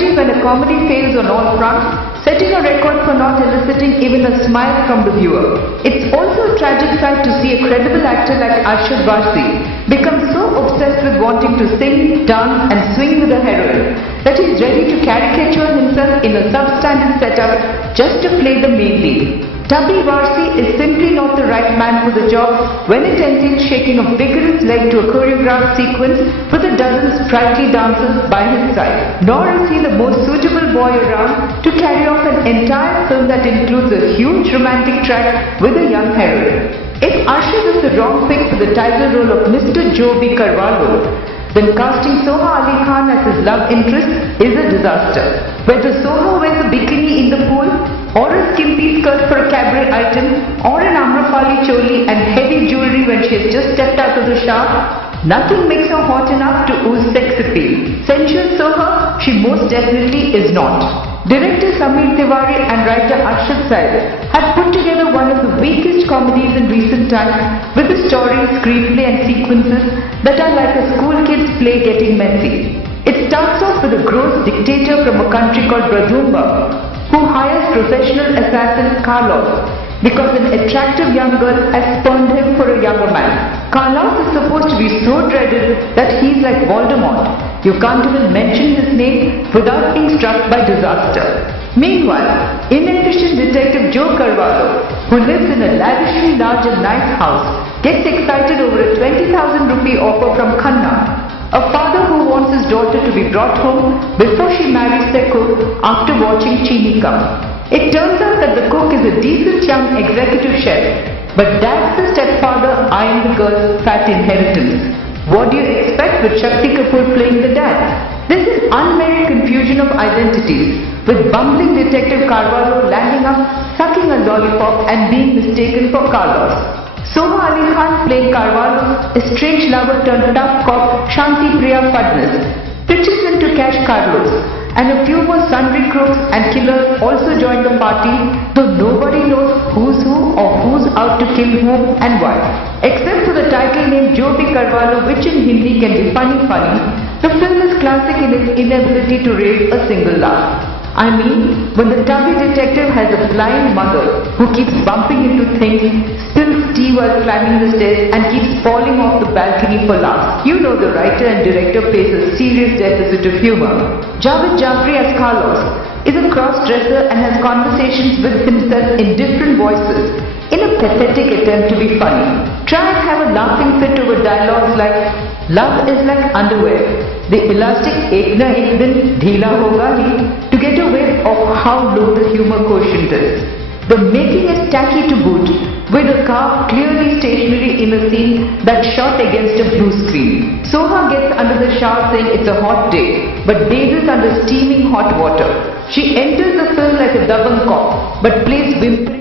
tragedy when a comedy fails on all fronts, setting a record for not eliciting even a smile from the viewer. It's also a tragic sight to see a credible actor like Arshad Varsi become so obsessed with wanting to sing, dance and swing with a heroine that he is ready to caricature himself in a substandard setup just to play the main lead. Tubby Varsi is simply not the right man for the job when it entails shaking a vigorous leg to a choreographed sequence with a dozen sprightly dancers by his side. Nor is he the most suitable boy around to carry off an entire film that includes a huge romantic track with a young heroine. If Arshad is the wrong pick for the title role of Mr. Joby Carvalho, then casting Soha Ali Khan as his love interest is a disaster. Whether Soha wears a bikini in the pool, or a skimpy skirt for a cabaret item, or an Amrapali choli and heavy jewelry when she has just stepped out of the shower, nothing makes her hot enough to ooze sex appeal. Sensual Soha, she most definitely is not. Director Samir Tiwari and writer Arshad Syed had put together one of the weakest comedies in recent times with the story, screenplay and sequences that are like a school kid's play getting messy. It starts off with a gross dictator from a country called Bradumba who hires professional assassin Carlos because an attractive young girl has spurned him for a younger man. Carlos is supposed to be so dreaded that he's like Voldemort. You can't even mention his name without being struck by disaster. Meanwhile, inefficient detective Joe Carvalho, who lives in a lavishly large and nice house, gets excited over a 20,000 rupee offer from Khanna, a father who wants his daughter to be brought home before she marries their cook after watching Chini come. It turns out that the cook is a decent young executive chef, but dad's the stepfather eyeing the girl's fat inheritance. What do you expect with Shakti Kapoor playing the dad? This is unmarried confusion of identities, with bumbling detective Carvalho landing up, sucking a lollipop and being mistaken for Carlos. Soha Ali Khan playing Carvalho's estranged lover turned tough cop Shanti Priya Fadnis pitches in to catch Carlos, and a few more sundry crooks and killers also join the party, though nobody knows who's who or who's out to kill whom and why. Except for the title name Joby Carvalho, which in Hindi can be funny, the film is classic in its inability to raise a single laugh. I mean, when the tubby detective has a blind mother who keeps bumping into things, spills tea while climbing the stairs and keeps falling off the balcony for laughs, you know the writer and director plays a serious deficit of humor. Javed Jafri as Carlos is a cross-dresser and has conversations with himself in different voices in a pathetic attempt to be funny. Try and have a laughing fit over dialogues like, "Love is like underwear. The elastic ek na ek din dheela hoga hi," to get a whiff of how low the humor quotient is. The making is tacky to boot, with a car clearly stationary in a scene that's shot against a blue screen. Soha gets under the shower saying it's a hot day, but bathes under steaming hot water. She enters the film like a double cop, but plays whimpering